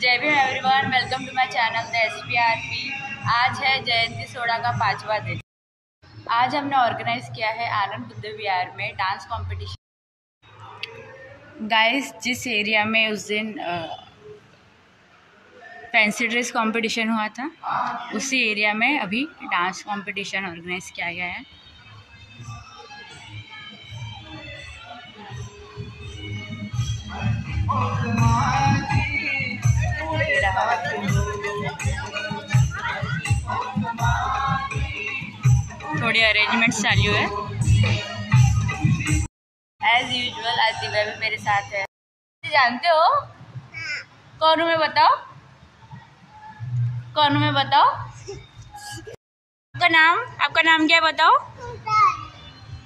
जय Bhim everyone, welcome to my channel the SPRP। आज है जयंती सोड़ा का 5वां दिन। आज हमने ऑर्गेनाइज किया है आनंद बुद्ध विहार में डांस कंपटीशन। गाइस, जिस एरिया में उस दिन फैंसी ड्रेस कंपटीशन हुआ था, उसी एरिया में अभी डांस कंपटीशन ऑर्गेनाइज किया गया है। थोड़ी अरेंजमेंट्स चालू है। एज यूजुअल आज दिव्या भी मेरे साथ है। जानते हो कौन हूँ मैं? बताओ कौन हूँ मैं? बताओ। आपका नाम क्या है? बताओ।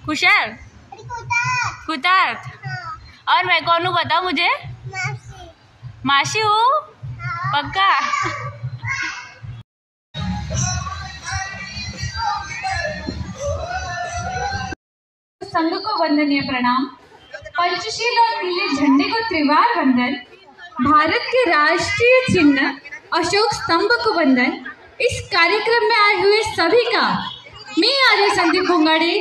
खुशर कुतार। और मैं कौन हूँ? बताओ मुझे। मासी हूँ। पक्का? संघ को वंदनीय प्रणाम। पंचशील और नीले झंडे को त्रिवार वंदन। भारत के राष्ट्रीय चिन्ह अशोक स्तंभ को वंदन। इस कार्यक्रम में आए हुए सभी का मैं आर्य संदीप भोंगाड़े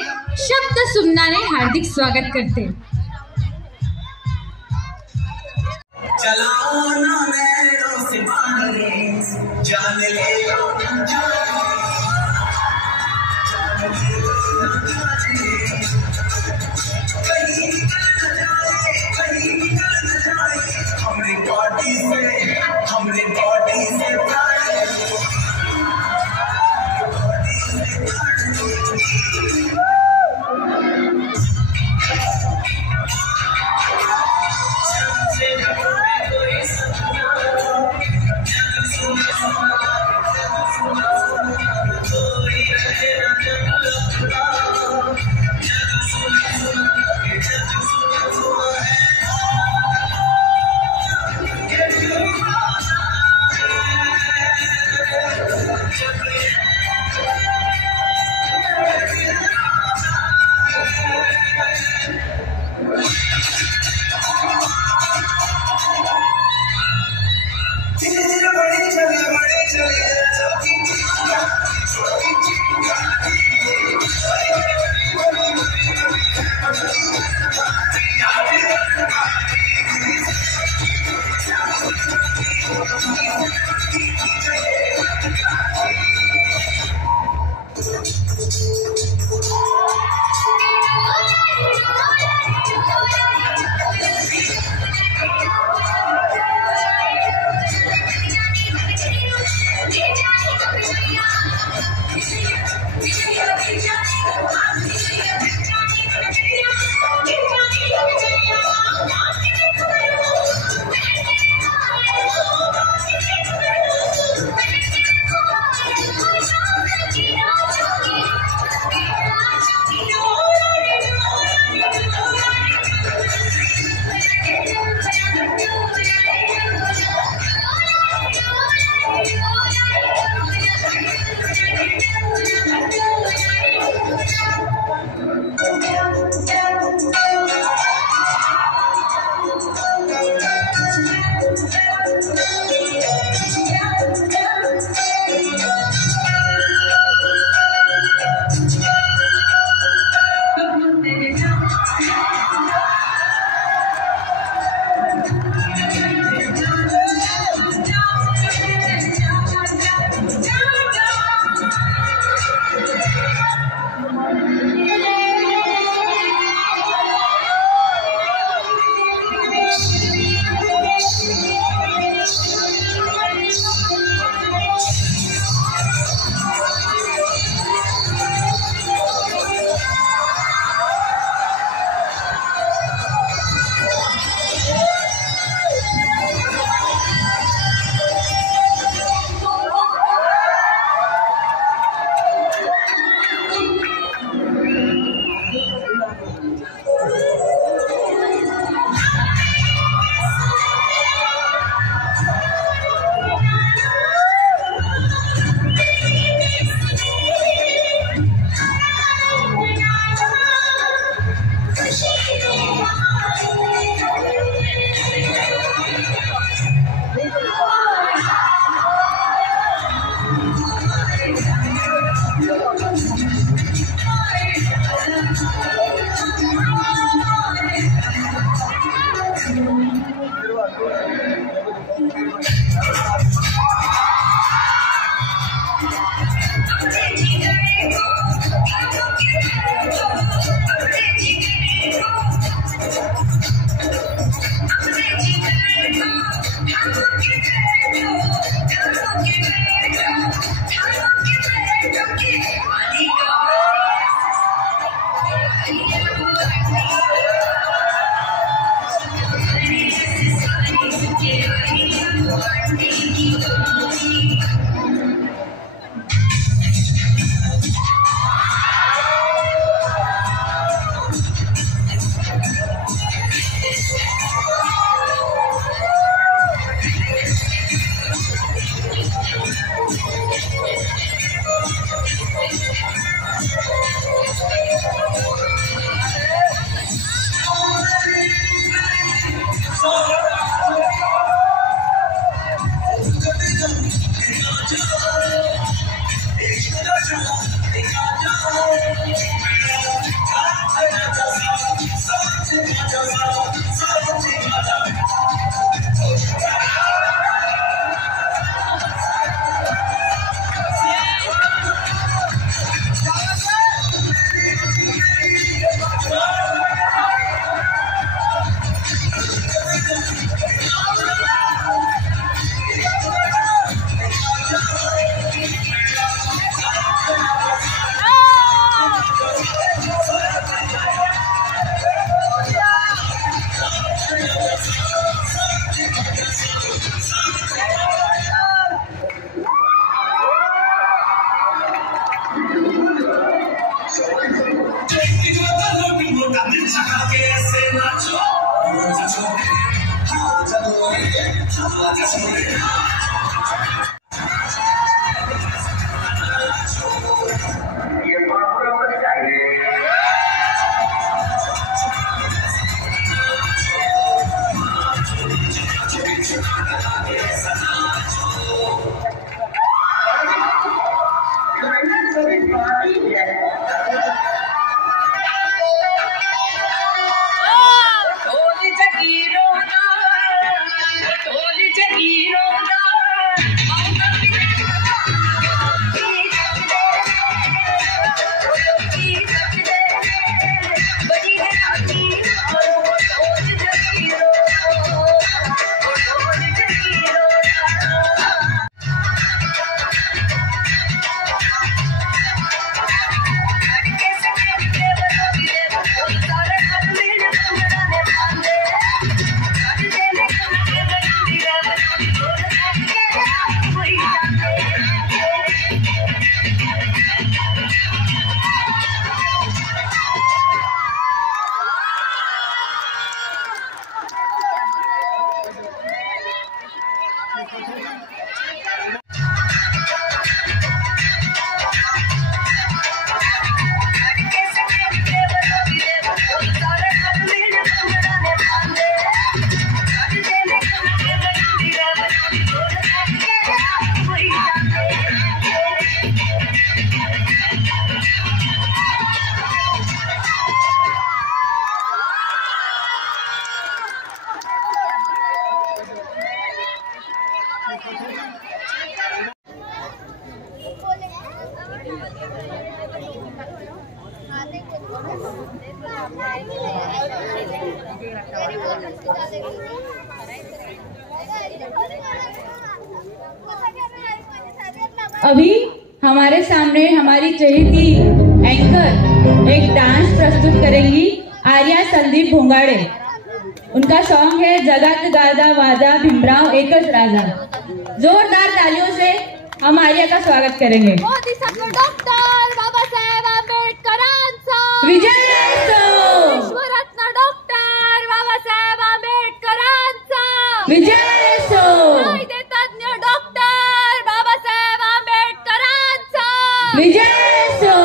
शब्द सुमना ने हार्दिक स्वागत करते। चलाओ ना नैनों से बाहर, जान ले लो हमरे बॉडी से अभी हमारे सामने हमारी चहेती एंकर एक डांस प्रस्तुत करेंगी आर्या संदीप भोंगाड़े। उनका सॉन्ग है जगात गादा वादा भीमराव एकच राजा। जोरदार तालियों से हम आर्या का स्वागत करेंगे। डॉक्टर बाबासाहेब आंबेडकरांचा विजय असो। विश्वरत्न डॉक्टर बाबासाहेब आंबेडकरांचा विजय असो। कायदेतज्ञ डॉक्टर बाबासाहेब आंबेडकरांचा विजय असो।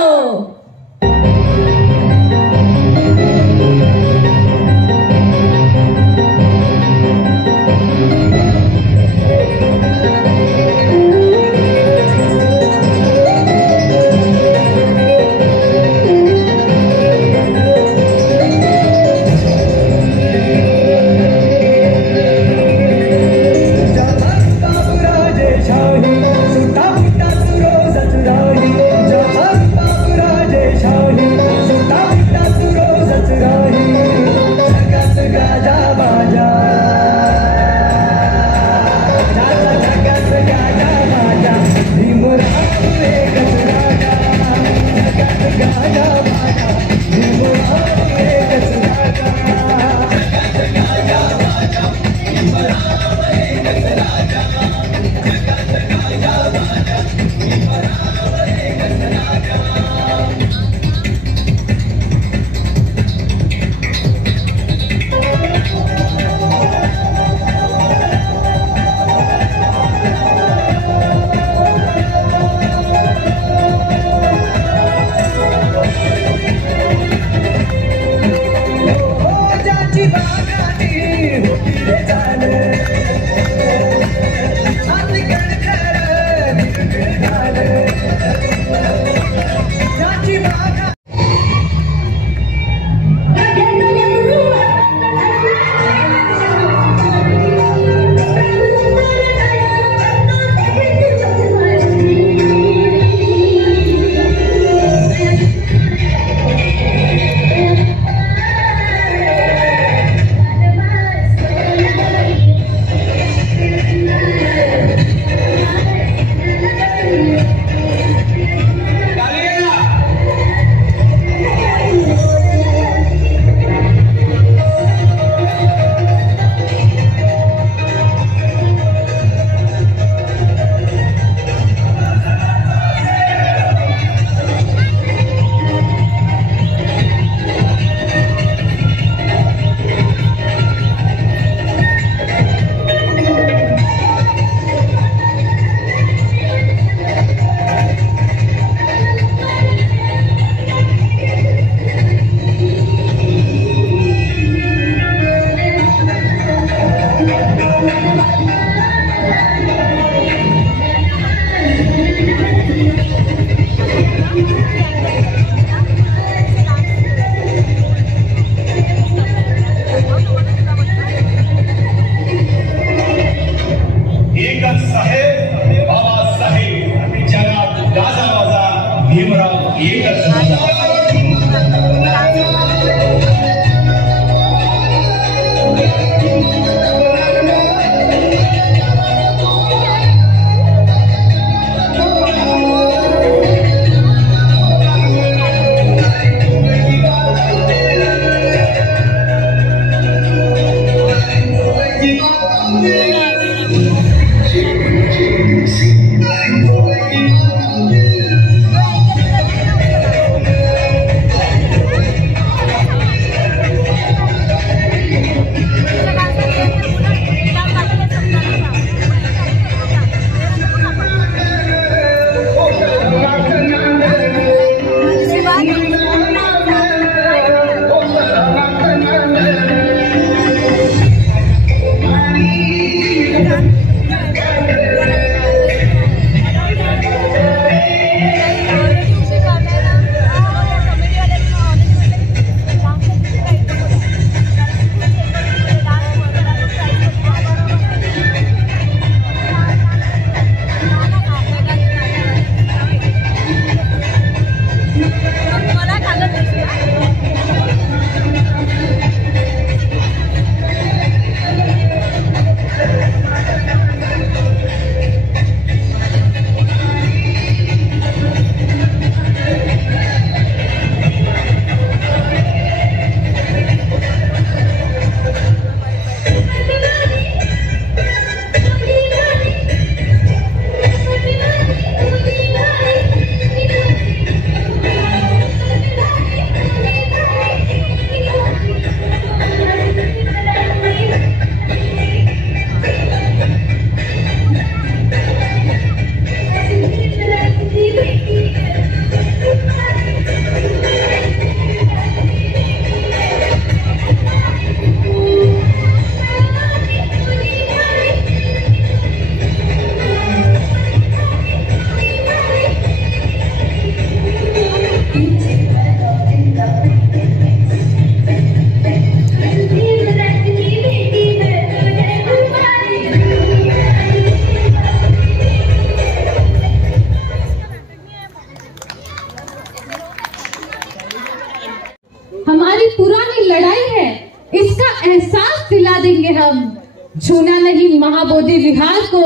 छूना नहीं महाबोधि विहार को,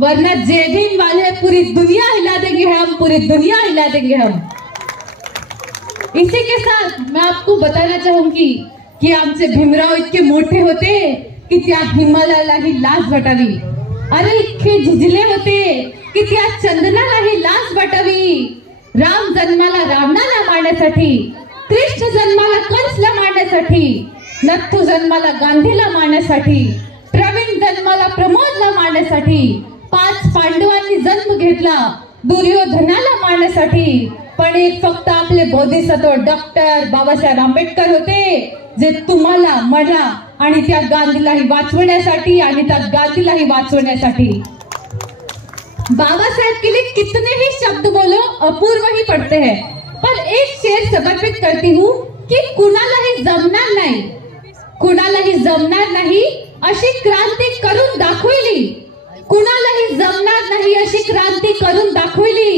वरना जय भीम वाले पूरी दुनिया हिला देंगे हम, पूरी दुनिया हिला देंगे हम। इसी के साथ मैं आपको बताना चाहूंगी की आमचे भीमराव इतके मोठे होते की त्या हिमालयालाही लाज वाटावी, अरे इतके झिजले होते की त्या चंदनालाही लाज वाटावी। राम जन्माला रावणाला मारण्यासाठी, कृष्ण जन्माला कंसला मारण्यासाठी, नथू जन्माला गांधीला मारण्यासाठी, प्रवीण जन्माला प्रमोदला मारण्यासाठी, 5 पांडवांनी जन्म घेतला दुर्योधनाला मारण्यासाठी, पण एक फक्त आपले बोधिसत्व डॉक्टर बाबासाहेब आंबेडकर होते जे तुम्हाला, मला आणि त्या गांधीलाही वाचवण्यासाठी बाबा साहब के लिए कितने ही शब्द बोलो अपूर्व ही पड़ते हैं, पर एक शेर समर्पित करती हूँ की कुणालाही जमणार नाही अशी क्रांती करून दाखवली,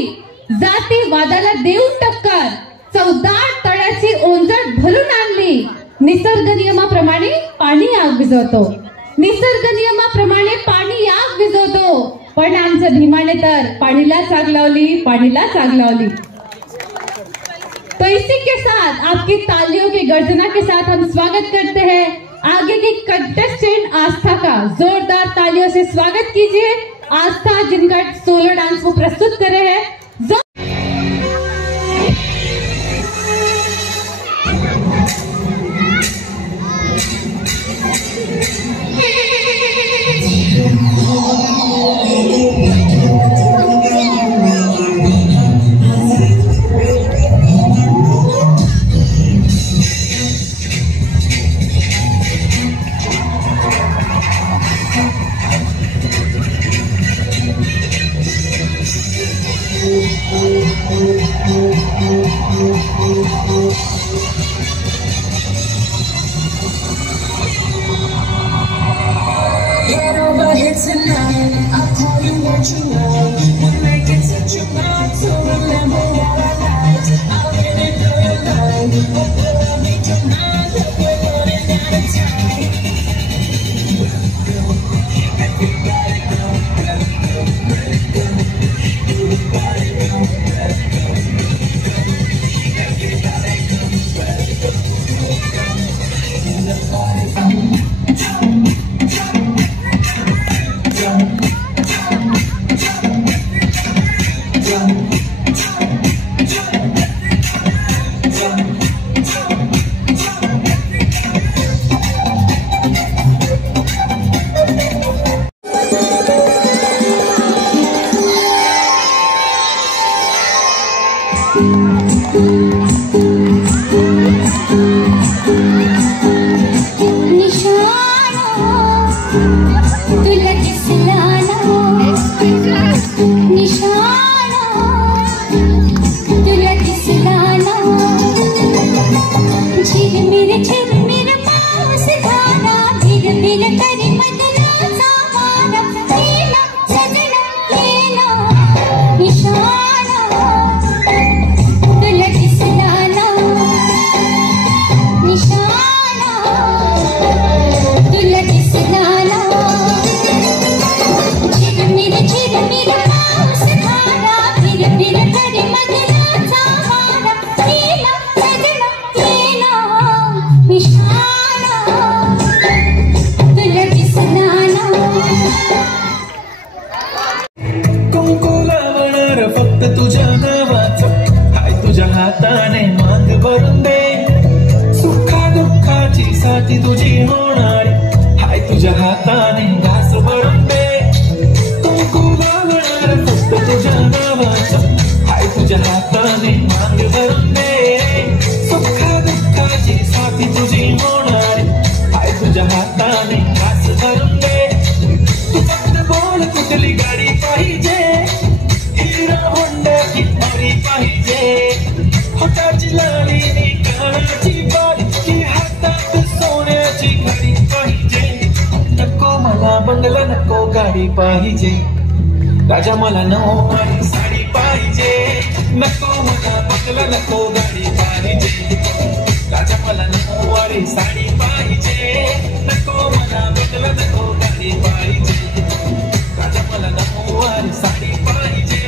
जातीवादाला देऊन टक्कर, चौदार तळ्याची ओंजळ भरून आणली, निसर्ग नियमाप्रमाणे पाणी आग विझवतो, पण आमच्या भीमाने तर पाणीलाच आग लावली। तो इसी के साथ आपकी तालियों की गर्जना के साथ हम स्वागत करते हैं आगे की कंटेस्टेंट आस्था का। जोरदार तालियों से स्वागत कीजिए आस्था, जिनका सोलो डांस वो प्रस्तुत कर रहे हैं। राजा मला नऊवारी साडी पाहिजे, नको मला बंगला, नको गाडी पाहिजे। राजा मला नऊवारी साडी पाहिजे, नको मला बंगला, नको गाडी पाहिजे। राजा मला नऊवारी साडी पाहिजे।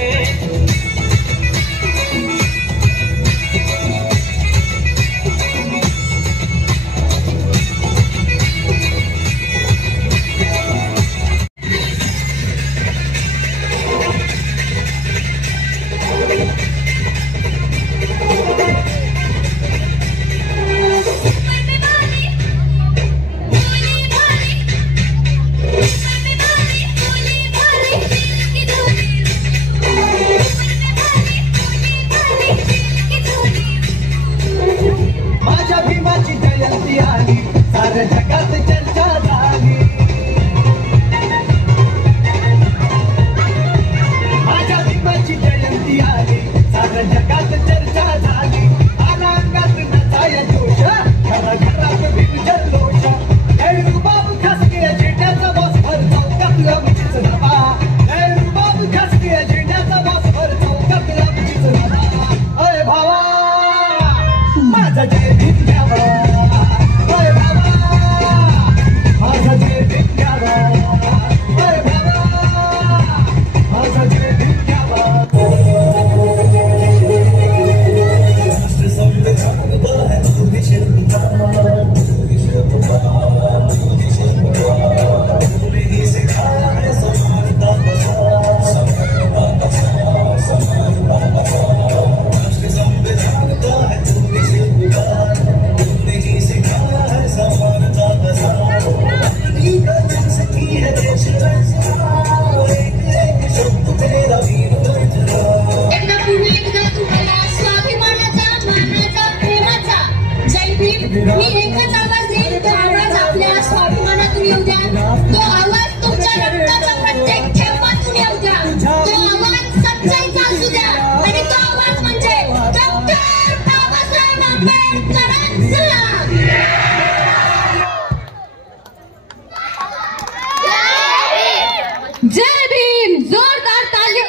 जय भीम, जोरदार तालियों।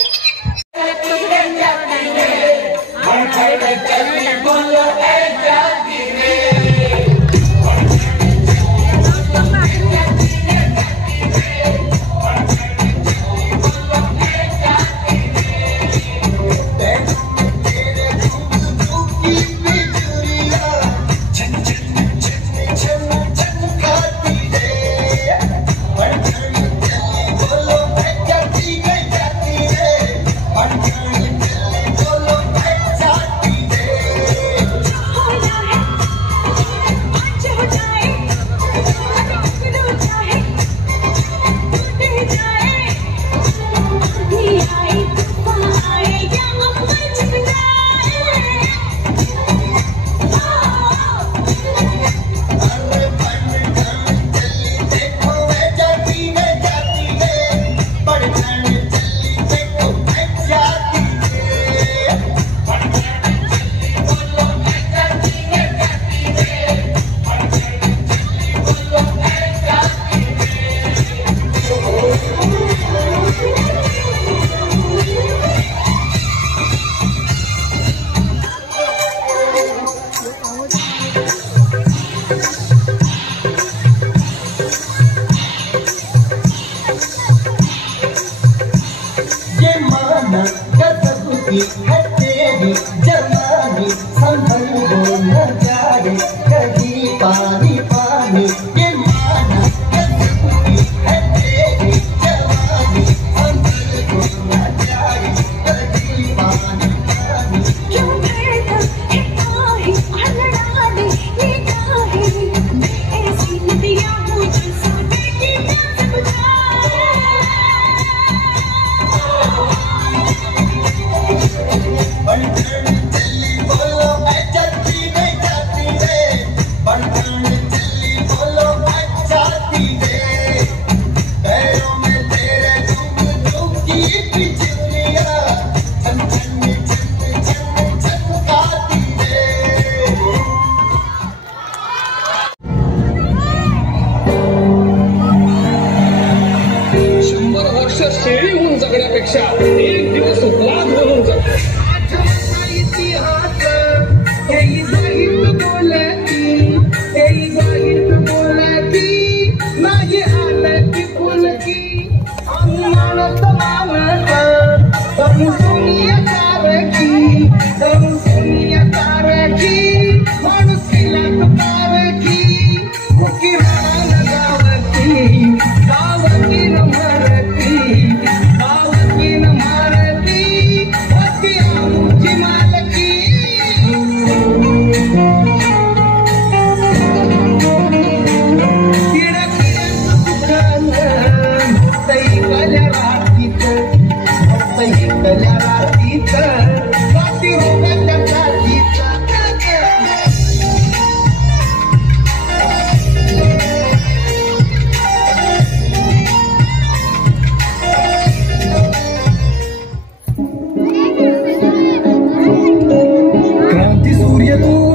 एक दिवस उपलाद बनून जातो.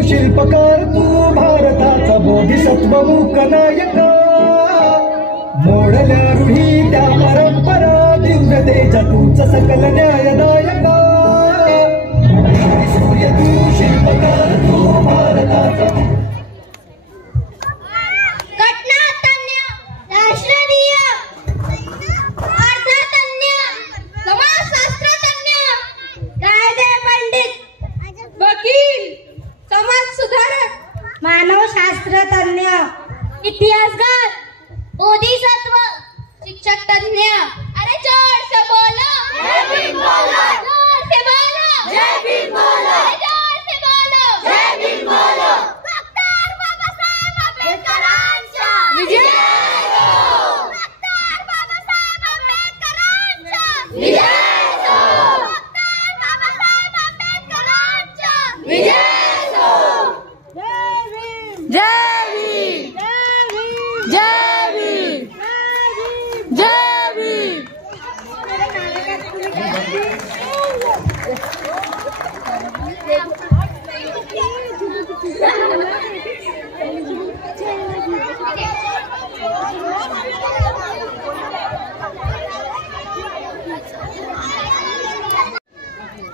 शिल्पकार तू भारताचा बोधिसत्व मूकनायका मोडल्या रूढी त्या परंपरा दिव्य तेजा तूच सकल न्यायदायका सूर्य तू शिल्पकार तू भारताचा घटनातज्ञ राष्ट्रधीय अर्थतज्ञ समाजशास्त्रज्ञ कायदे पंडित वकील समाज सुधारक मानवशास्त्र तज्ञ इतिहासकार बोधिसत्व शिक्षक तज्ञ अरे जोर से बोलो जय भीम बोलो जोर से बोलो जय भीम बोलो जोर से बोलो जय भीम बोलो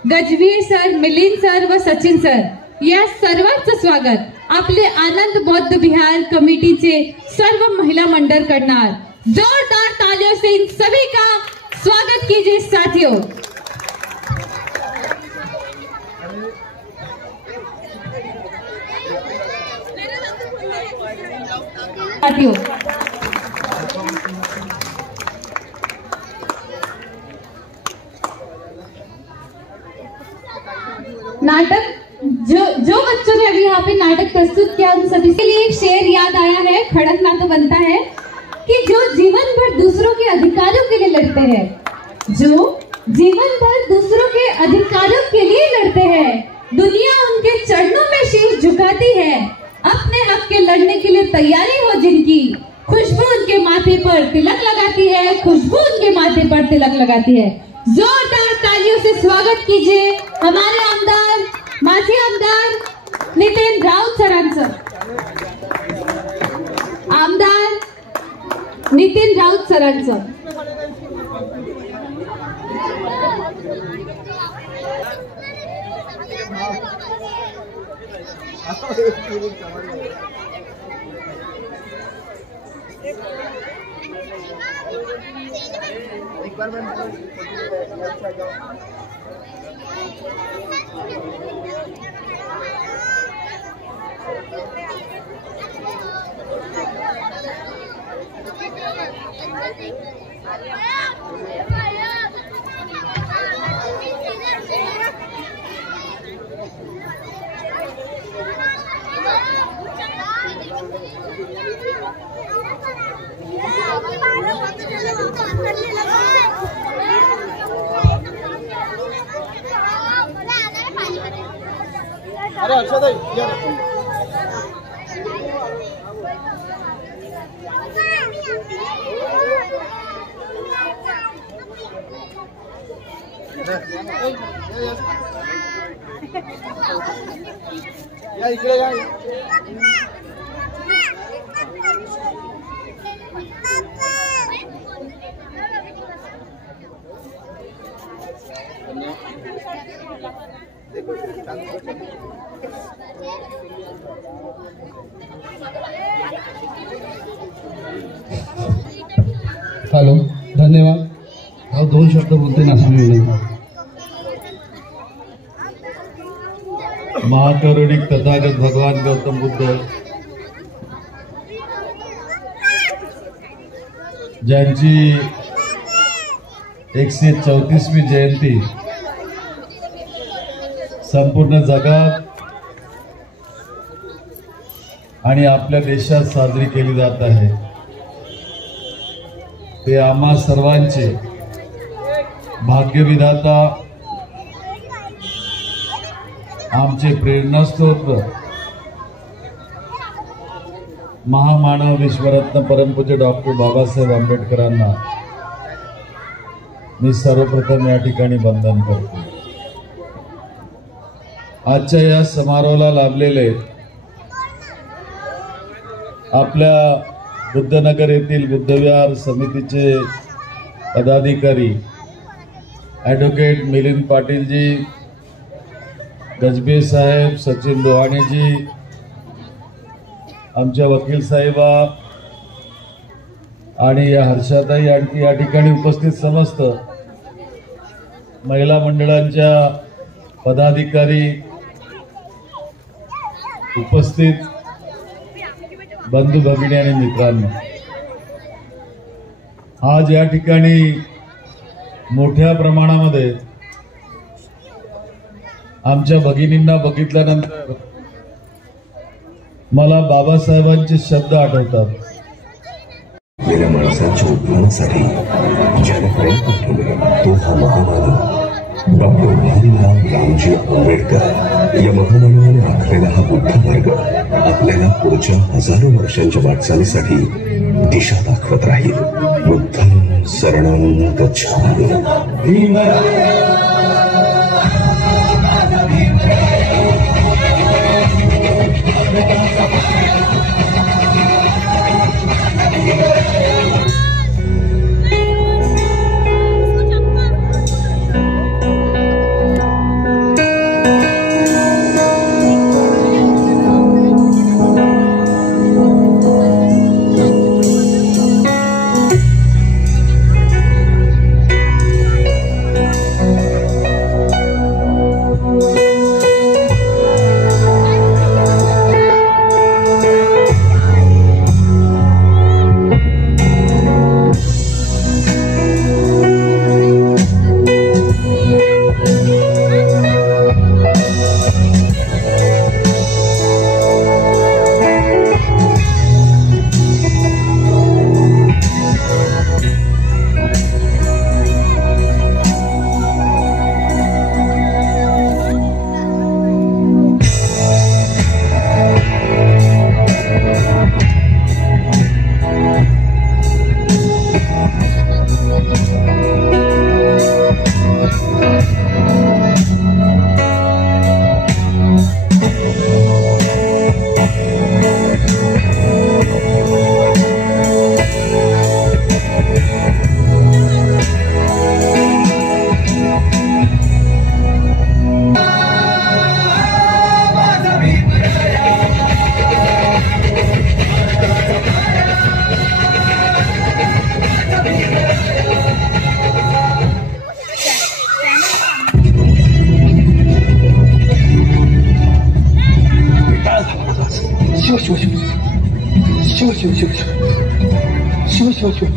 गजबीये सर, मिलिंद सर व सचिन सर या सर्वांचं स्वागत आपले आनंद बौद्ध विहार कमेटीचे सर्व महिला मंडळ करणार। जोरदार तालियों से इन सभी का स्वागत कीजिए साथियों। नाटक जो बच्चों ने अभी यहाँ पे नाटक प्रस्तुत किया उन सभी के लिए एक शेर याद आया है, खड़क ना तो बनता है कि जो जीवन भर दूसरों के अधिकारों के लिए लड़ते हैं, जो जीवन भर दूसरों के अधिकारों के लिए लड़ते हैं, दुनिया उनके चरणों में शीश झुकाती है। अपने हक के लड़ने के लिए तैयारी हो जिनकी, खुशबू उनके माथे पर तिलक लगाती है, खुशबू उनके माथे पर तिलक लगाती है। जोरदार तालियों से स्वागत कीजिए हमारे आमदार, माजी आमदार नितीन राऊत सरांचं। आमदार नितीन राऊत सरांचं। अरे अक्षता या इकडे या। हॅलो, धन्यवाद। हा 2 शब्द बोलते नाचणी महाकरुणिक तथागत भगवान गौतम बुद्ध ज्यांची 134वी जयंती संपूर्ण जगात आणि आपल्या देशात साजरी केली जात आहे, ते आम्हा सर्वांचे भाग्यविधाता, आमचे प्रेरणास्त्रोत महामानव विश्वरत्न परमपूज्य डॉक्टर बाबासाहेब आंबेडकरांना मी सर्वप्रथम या ठिकाणी वंदन करतो। आजच्या या समारोहाला लाभलेले आपल्या बुद्धनगर येथील बुद्धविहार समितीचे पदाधिकारी ॲडव्होकेट मिलिंद पाटील जी, गजबे साहेब, सचिन लोहाणे जी, आमच्या वकील साहेबा आणि या हर्षाताई आणखी या ठिकाणी उपस्थित समस्त महिला मंडळांच्या पदाधिकारी, उपस्थित बंधू भगिनी आणि मित्रांनो, आज या ठिकाणी मोठ्या प्रमाणामध्ये आमच्या भगिनींना बघितल्यानंतर मला बाबासाहेबांचे शब्द आठवतात। गेल्या माणसाच्या उत्थानासाठी ज्याने प्रयत्न केले तो हा महामानव डॉक्टर भीमराव रामजी आंबेडकर। या महामानवाने आखलेला हा बुद्ध मार्ग आपल्याला पुढच्या हजारो वर्षांच्या वाटचालीसाठी दिशा दाखवत राहील। बुद्धं शरणं गच्छामि। शिव शिव शिव.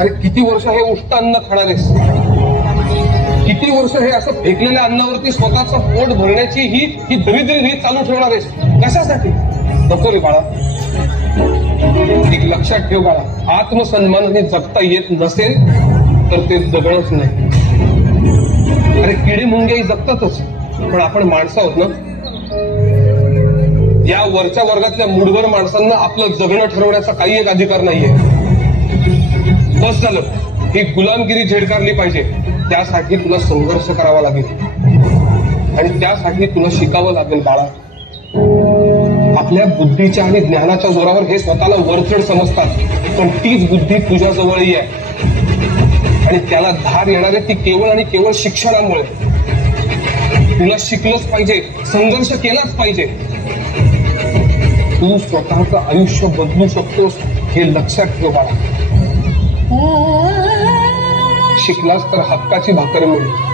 अरे किती वर्ष हे उष्ट अन्न खाणारेस? किती वर्ष हे असं फेकलेल्या अन्नावरती स्वतःचं पोट भरण्याची ही दरिद्री रीत चालू ठेवणारेस? कशासाठी? नको रे बाळा. एक लक्षात ठेव बाळा, आत्मसन्मानाने जगता येत नसेल तर ते जगणंच नाही. अरे किडे मुंग्याही जगतातच, पण आपण माणसं आहोत ना. या वरच्या वर्गातल्या मूढभर माणसांना आपलं जगणं ठरवण्याचा काही एक अधिकार नाहीये. बस झालं. ही गुलामगिरी झेडकारली पाहिजे. त्यासाठी तुला संघर्ष करावा लागेल आणि त्यासाठी तुला शिकावं लागेल बाळा. आपल्या बुद्धीच्या आणि ज्ञानाच्या जोरावर हे स्वतःला वरचढ समजतात, पण तीच बुद्धी तुझ्याजवळही आहे आणि त्याला धार येणारे ती केवळ आणि केवळ शिक्षणामुळे. तुला शिकलंच पाहिजे, संघर्ष केलाच पाहिजे. तू स्वतःचं आयुष्य बदलू शकतोस हे लक्षात ठेव बाळा. शिकलास तर हक्काची भाकर मिळेल.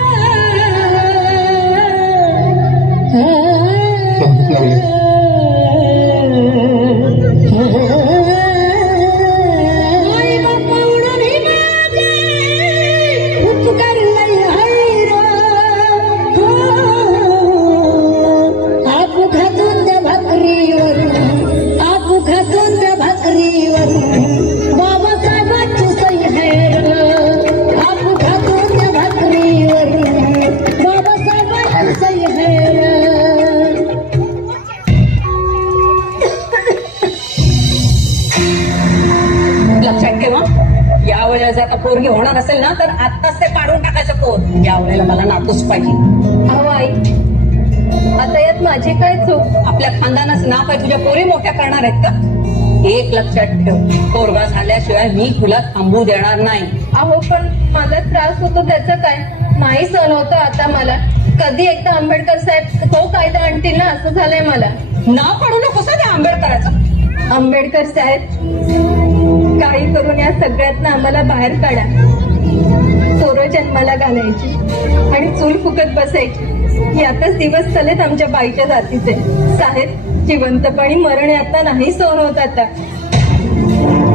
आता पोरगी होणार असेल ना तर आत्ताच ते काढून टाकायचं पोर. या वेळेला मला नातूच पाहिजे. अहो आई, आता यात माझी काय चूक? आपल्या खानदानाचं नाव काय तुझ्या पोरी मोठ्या करणार आहेत का? एक लक्षात ठेव, पोरगा झाल्याशिवाय मी तुला थांबू देणार नाही. अहो पण मला त्रास होतो त्याचं काय? नाही सहन होतं आता मला. कधी एकदा आंबेडकर साहेब तो कायदा आणतील ना असं झालंय मला. नाव काढू नकोस त्या आंबेडकराचं. आंबेडकर साहेब काही करून या सगळ्यातनं आम्हाला बाहेर काढा. सोरं जन्माला घालायची आणि चूल फुकत बसायची. यातच दिवस चालेत आमच्या बाईच्या जातीचे. साहेब जिवंतपणी मरण आता नाही सहन होत. आता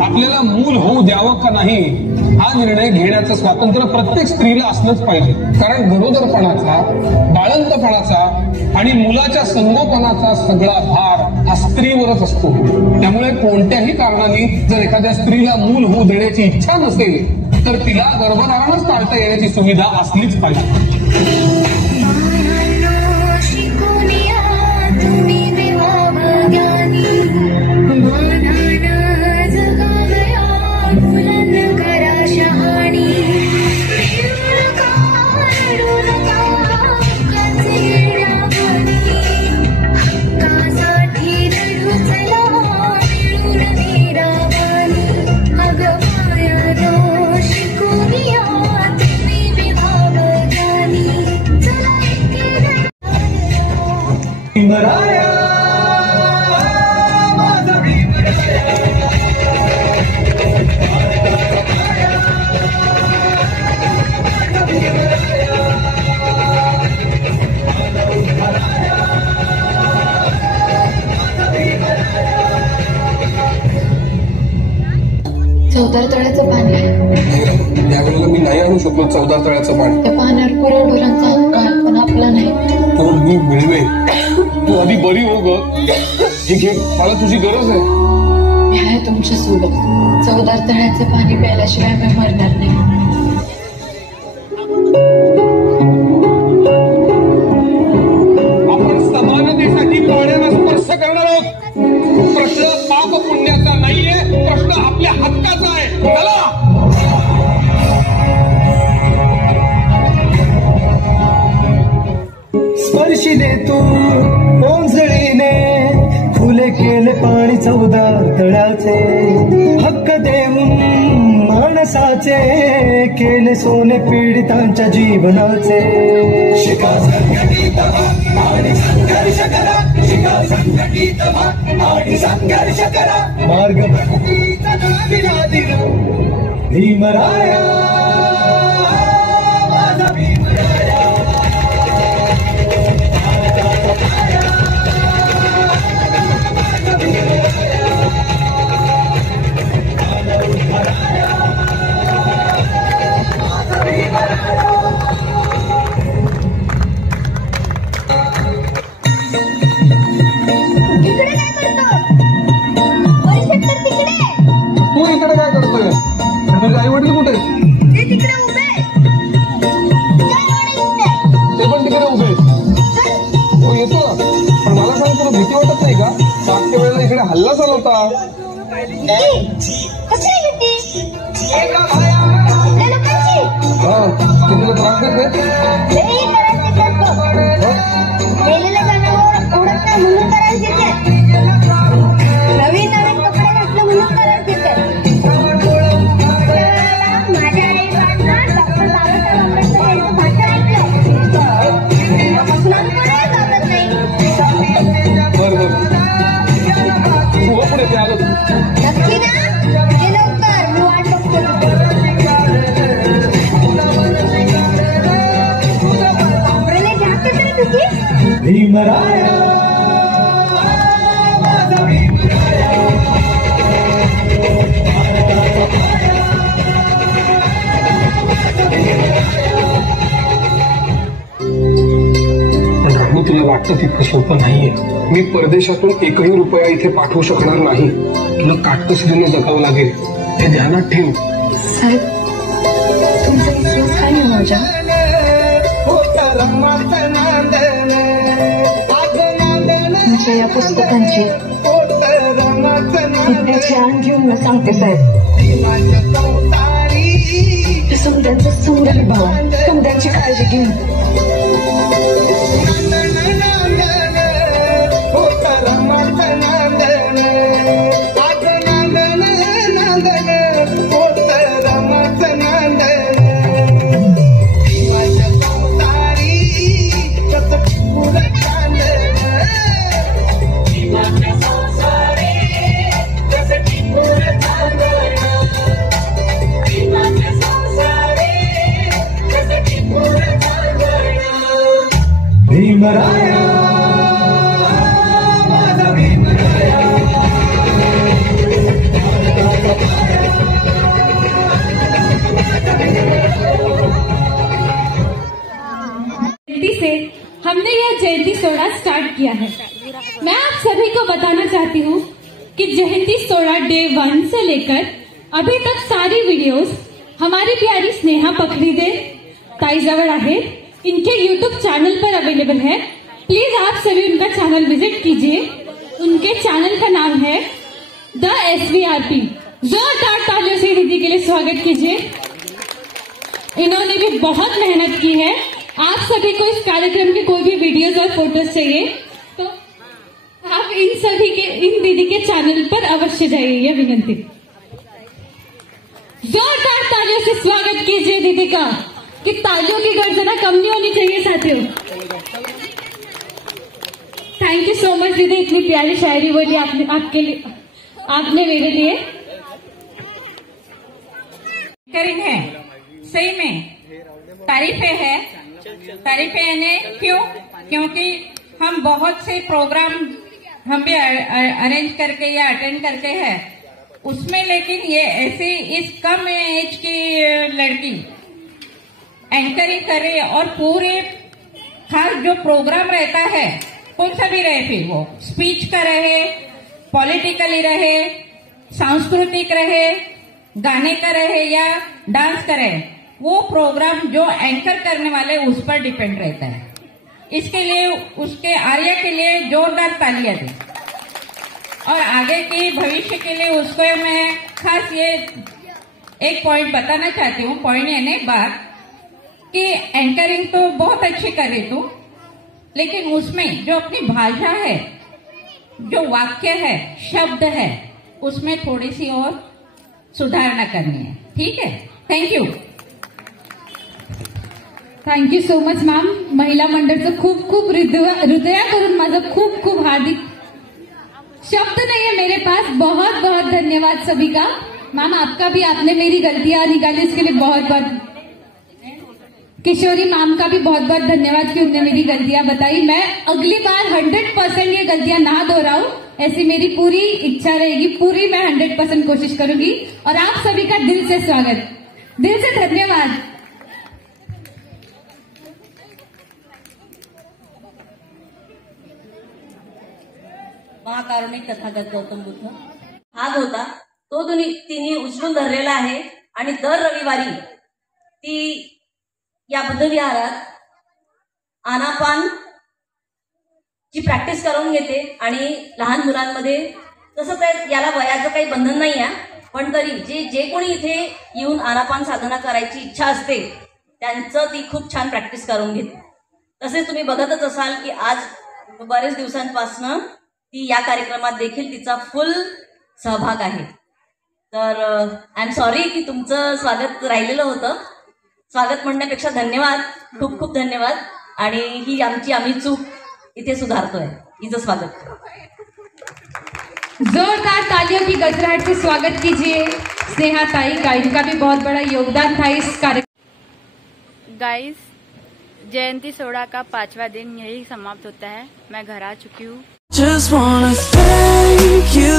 आपल्याला मूल होऊ द्यावं का नाही हा निर्णय घेण्याचं स्वातंत्र्य प्रत्येक स्त्रीला असलंच पाहिजे. कारण गरोदरपणाचा, बाळंतपणाचा आणि मुलाच्या संगोपनाचा सगळा भार हा स्त्रीवरच असतो. त्यामुळे कोणत्याही कारणाने जर एखाद्या स्त्रीला मूल होऊ देण्याची इच्छा नसेल तर तिला गर्भधारणच टाळता येण्याची सुविधा असलीच पाहिजे. चौदार तळ्याचं पाणी त्यावेळेला मी नाही आणू शकलो. चौदार तळ्याचं पाणी त्या पाण्यावर कुरवढोरांचा हक्क पण आपला नाही. तो मी मिळवे. तू आधी बरी हो ग. हे घे, मला तुझी गरज आहे. मी आहे तुमच्या सोबत. चौदार तळ्याचं पाणी प्यायल्याशिवाय मी मरणार नाही. आपण समानतेसाठी पाण्याला स्पर्श करणार आहोत. प्रश्न पाप पुण्याचा नाहीये, प्रश्न आपल्या हक्काचा आहे. चला स्पर्शी दे तू ओंजळीने खुले केले पाणी चौदार तळ्याचे. हक्क देऊन मान माणसाचे केले सोने पीडितांच्या जीवनाचे शिका संघटित व्हा आणि संघर्ष करा शिका संघटित व्हा आणि संघर्ष करा मार्ग प्रगतीचा नाविला दिला भीमराया माझा भीमराया तू इकडे काय करतोय? तुझे आई वडील कुठे? ते पण तिकडे उभे. हो येतो ना, पण मला सांग तुला भीती वाटत नाही का? मागच्या वेळेला इकडे हल्ला झाला होता. हा ते तुला त्रास देते? नवीन नवीन कपडे घातलं म्हणून त्रास देते. माझ्या आई बाबांना डॉक्टर बाबासाहेब आंबेडकर यांचं भाषण ऐकलं. तेव्हापासून जात नाही. बरं तू पुढे ते आलो नक्की ना ये लवकर मी वाट बघते. जास्त तरी तुझी भीमराया माझा भीमराया पण राहू तुला वाटतं तितकं सोपं नाहीये. मी परदेशातून एकही रुपया इथे पाठवू शकणार नाही. तुला काटकसरीने जगावं लागेल हे ध्यानात ठेव. साहेब तुमचा विश्वास काय आहे माझ्या? तुमच्या या पुस्तकांची विद्याची आण घेऊन मी सांगते साहेब. समुद्राचं संरक्षण भावा समुद्राची काळजी घेऊन भीमराया माझा भीमराया जयंती से हमने यह जयंती सोड़ा स्टार्ट किया है. मैं आप सभी को बताना चाहती हूँ कि जयंती सोड़ा डे 1 से लेकर अभी तक सारी वीडियोस हमारी प्यारी स्नेहा पखरीदे ताईजवळ आहेत. इनके YouTube चैनल पर अवेलेबल है. प्लीज आप सभी उनका चैनल विजिट कीजिए. उनके चैनल का नाम है द SVRP. जोरदार तालियों से दीदी के लिए स्वागत कीजिए. इन्होंने भी बहुत मेहनत की है. आप सभी को इस कार्यक्रम के कोई भी वीडियोस और फोटोज चाहिए तो आप इन दीदी के चैनल पर अवश्य जाइए. यह विनंती. जोरदार तालियों से स्वागत कीजिए दीदी का. कि तालियों की गर्जना कम नहीं होनी चाहिए साथियों. थैंक यू सो मच दीदी, इतनी प्यारी शायरी बोली आपने मेरे लिए. करीन है सही में तारीफें है. तारीफें यानी क्यों? क्योंकि हम बहुत से प्रोग्राम हम भी अरेंज करके या अटेंड करते हैं उसमें, लेकिन ये ऐसी इस कम एज की लड़की एंकरिंग करे और पूरे खास जो प्रोग्राम रहता है कौन सा भी रहे, फिर वो स्पीच का रहे, पॉलिटिकली रहे, सांस्कृतिक रहे, गाने का रहे या डांस का रहे, वो प्रोग्राम जो एंकर करने वाले उस पर डिपेंड रहता है. इसके लिए उसके आर्या के लिए जोरदार तालियां दें. और आगे के भविष्य के लिए उसको मैं खास ये एक पॉइंट बताना चाहती हूँ. पॉइंट यानी बात कि एंकरिंग तो बहुत अच्छी कर रही तू, लेकिन उसमें जो अपनी भाषा है, जो वाक्य है, शब्द है, उसमें थोड़ी सी और सुधारना करनी है. ठीक है, thank you. Thank you so much ma'am. महिला मंडळचं खूप खूप हृदया करून माझं खूप खूप हार्दिक शब्द नहीं है मेरे पास. बहुत बहुत धन्यवाद सभी का. मैम आपका भी, आपने मेरी गलतियां निकाली इसके लिए बहुत बहुत. किशोरी मैम का भी बहुत बहुत धन्यवाद कि उन्होंने मेरी गलतियां बताई. मैं अगली बार 100% ये गलतियां ना दोहराऊं, ऐसी मेरी पूरी इच्छा रहेगी. पूरी मैं 100% कोशिश करूंगी. और आप सभी का दिल से स्वागत, दिल से धन्यवाद. महाकारुणिक तथागत गौतम बुद्ध हात होता तो तिने उचलून धरलेला आहे आणि दर रविवारी ती या बुद्धविहारात आनापान ची प्रॅक्टिस करून घेते. आणि लहान मुलांमध्ये तसं तर याला वयाचं काही बंधन नाही आहे, पण तरी जे कोणी इथे येऊन आनापान साधना करायची इच्छा असते त्यांचं ती खूप छान प्रॅक्टिस करून घेते. तसेच तुम्ही बघतच असाल की आज बरेच दिवसांपासून ती या कार्यक्रमात देखील तिचा फुल सहभाग आहे. तर आय एम सॉरी की तुमचं स्वागत राहिलेलं होतं. स्वागत म्हणण्यापेक्षा धन्यवाद, खूप खूप धन्यवाद. आणि ही आम्ही चूक इथे सुधारतोय. हिचं स्वागत. जोरदार तालियों की गजराहट से स्वागत कीजिए स्नेहा ताई का. इनका भी बहुत बड़ा योगदान था इस कार्यक्रम. गाइस, जयंती सोड़ा का 5वां दिन यही समाप्त होता है. मैं घर आ चुकी हूँ. Just wanna thank you